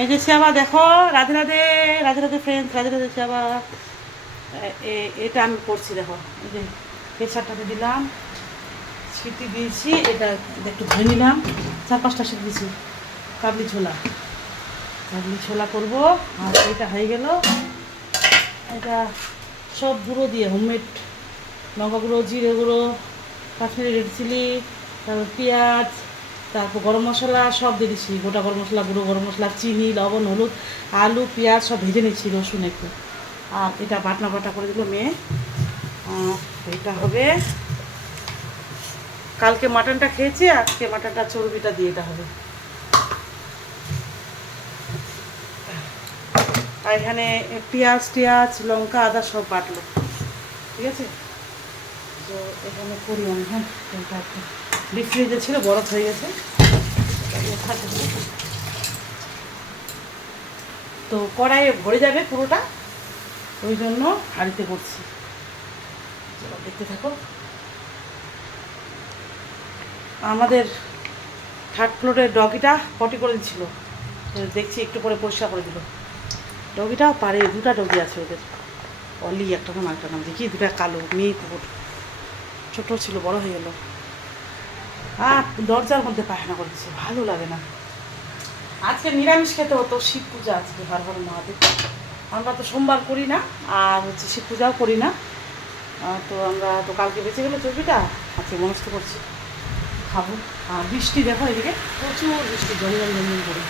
এই যে শ্যামা দেখো, রাধে রাধে, রাধে রাধে ফ্রেন্ডস, রাধে রাধে শ্যামা। এটা আমি করছি দেখো, এই যে প্রেসারটাতে দিলাম, সিটি দিয়েছি, এটা একটু ধুয়ে নিলাম, 4-5টা সিটি দিয়েছি। কাবলি ছোলা, কাবলি ছোলা করবো। আর এটা হয়ে গেল, এটা সব গুঁড়ো দিয়ে হোমমেড, লঙ্কা গুঁড়ো, জিরে গুঁড়ো, কাশ্মীরি রেড চিলি, তারপর পেঁয়াজ, তারপর গরম মশলা সব দিয়ে দিচ্ছি, গোটা গরম মশলা, গুঁড়ো গরম মশলা, চিনি, লবণ, হলুদ, আলু, পেঁয়াজ সব ভেজে নিচ্ছি, রসুন একটু। আর এটা বাটনা বাটা করে দিল মেয়ে। আর এটা হবে, কালকে মাটনটা খেয়েছি, আজকে মাটনটা চর্বিটা দিয়ে এটা হবে। আর এখানে পেঁয়াজ টিয়াজ, লঙ্কা, আদা সব বাটলো, ঠিক আছে। তো এখানে করি আমি, হ্যাঁ তেলটা একটু ডিপ ফ্রিজে ছিল, বরফ হয়ে গেছে। তো কড়াইয়ে ভরে যাবে পুরোটা, ওই জন্য হাঁড়িতে করছি। চলো দেখতে থাকো। আমাদের 3rd ফ্লোরের ডগিটা পটি করে দিচ্ছিল, দেখছি একটু পরে পরিষ্কার করে দিল। ডগিটাও পারে, 2টা ডগি আছে ওদের, অলি একটা নাম একটা নাম, দেখি 2টা কালো, মেয়ে কুকুর, ছোটো ছিল বড় হয়ে গেল। আর দরজার মধ্যে পায়খানা করে দিচ্ছে, ভালো লাগে না। আজকে নিরামিষ খেতে হতো, শিব পূজা আজকে, হর হর মহাদেব। আমরা তো সোমবার করি না, আর হচ্ছে শিব পূজাও করি না। তো আমরা তো কালকে বেঁচে গেলো চর্বিটা, আজকে মনস্থ করছি খাবো। আর বৃষ্টি দেখো, এদিকে প্রচুর বৃষ্টি, জল করে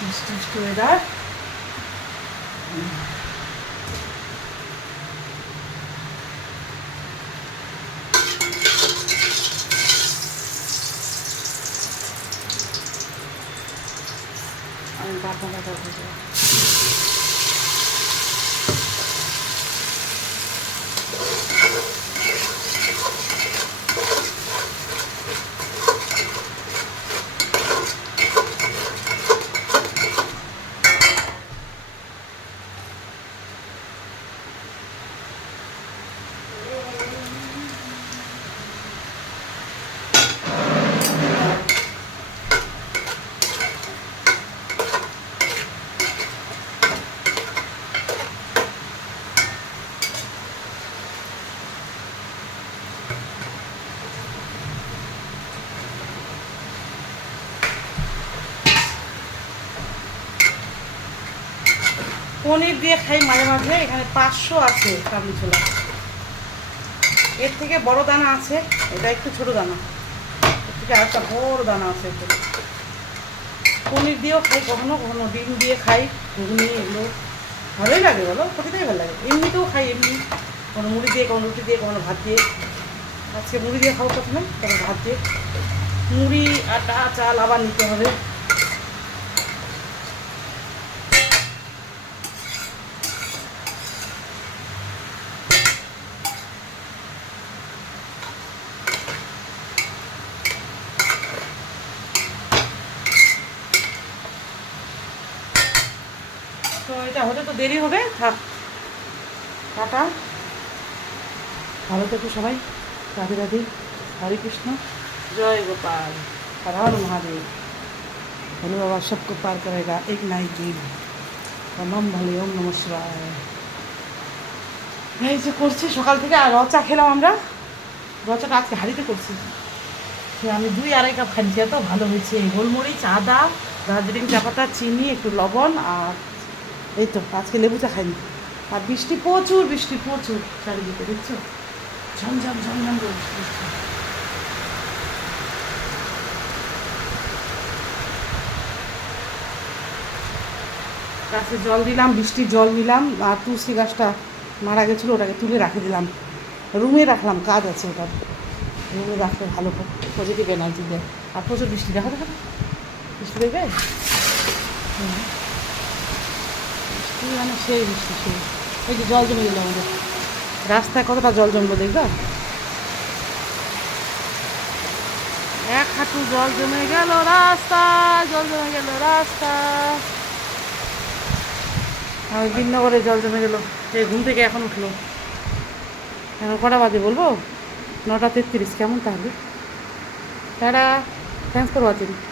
বৃষ্টি বৃষ্টি ওয়েদার। আমি বাটনা বাটা ভেজে পনির দিয়ে খাই মাঝে মাঝে। এখানে 500 আছে কাবলি ছোলা, এর থেকে বড় দানা আছে, এটা একটু ছোট দানা, এর থেকে আরেকটা বড় দানা আছে একটু। পনির দিয়েও খাই, কখনো কখনো ডিম দিয়ে খাই, ঘুগনি, এগুলো ভালোই লাগে, বলো প্রতিটাই ভালো লাগে। এমনিতেও খাই, এমনি কোনো মুড়ি দিয়ে, কোনো রুটি দিয়ে, কোনো ভাত দিয়ে। আজকে মুড়ি দিয়ে খাবো প্রথমে, তারপর ভাত দিয়ে। মুড়ি, আটা, চাল আবার নিতে হবে। তো এটা হতে তো দেরি হবে, থাক, টাটা, ভালো থেকো সবাই, রাধে রাধে, হরে কৃষ্ণ, জয় গোপাল, হর হর মহাদেব। भोले बाबा सबको पार करेगा एक ना एक दिन। নম ভালো, ওম নমঃ শিবায়। এই যে করছি সকাল থেকে, আর রচা খেলাম আমরা, রচাটা আজকে হাঁড়িতে করছি। সে আমি 2-2.5 কাপ খাচ্ছি, এত ভালো হয়েছে। গোলমরিচ, আদা, দার্জিলিং চা পাতা, চিনি, একটু লবণ, আর এই তো আজকে লেবু চা খাইনি। আর বৃষ্টি প্রচুর, বৃষ্টি প্রচুর চারিদিকে, দেখছো ঝমঝম ঝমঝম করে বৃষ্টি। গাছে জল দিলাম, বৃষ্টির জল দিলাম। আর তুলসী গাছটা মারা গেছিলো, ওটাকে তুলে রাখে দিলাম, রুমে রাখলাম, কাজ আছে ওটার, রুমে রাখলে ভালো পজিটিভ এনার্জি দেয়। আর প্রচুর বৃষ্টি, দেখো দেখো বৃষ্টি দেবে, বৃষ্টি মানে সেই বৃষ্টি, সেই এই যে জল জমে গেলো আমাদের রাস্তায়, কতটা জল জমলো দেখবা, 1 হাঁটু জল জমে গেল রাস্তায়, জল জমে গেল রাস্তায়। আমি বিনগরে জল জমে গেলো। এই ঘুম থেকে এখন উঠলো, এখন কটা বাজে বলবো, 9টা 33। কেমন তাহলে, টাটা, থ্যাংকস ফর ওয়াচিং।